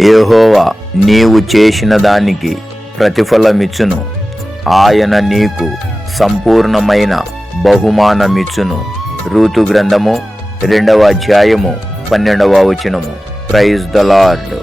యెహోవా నీవు చేసిన దానికి ప్రతిఫలమిచ్చును, ఆయన నీకు సంపూర్ణమైన బహుమానమిచ్చును. రూతు గ్రంథము 2వ అధ్యాయము 12వ వచనము. Praise the lord.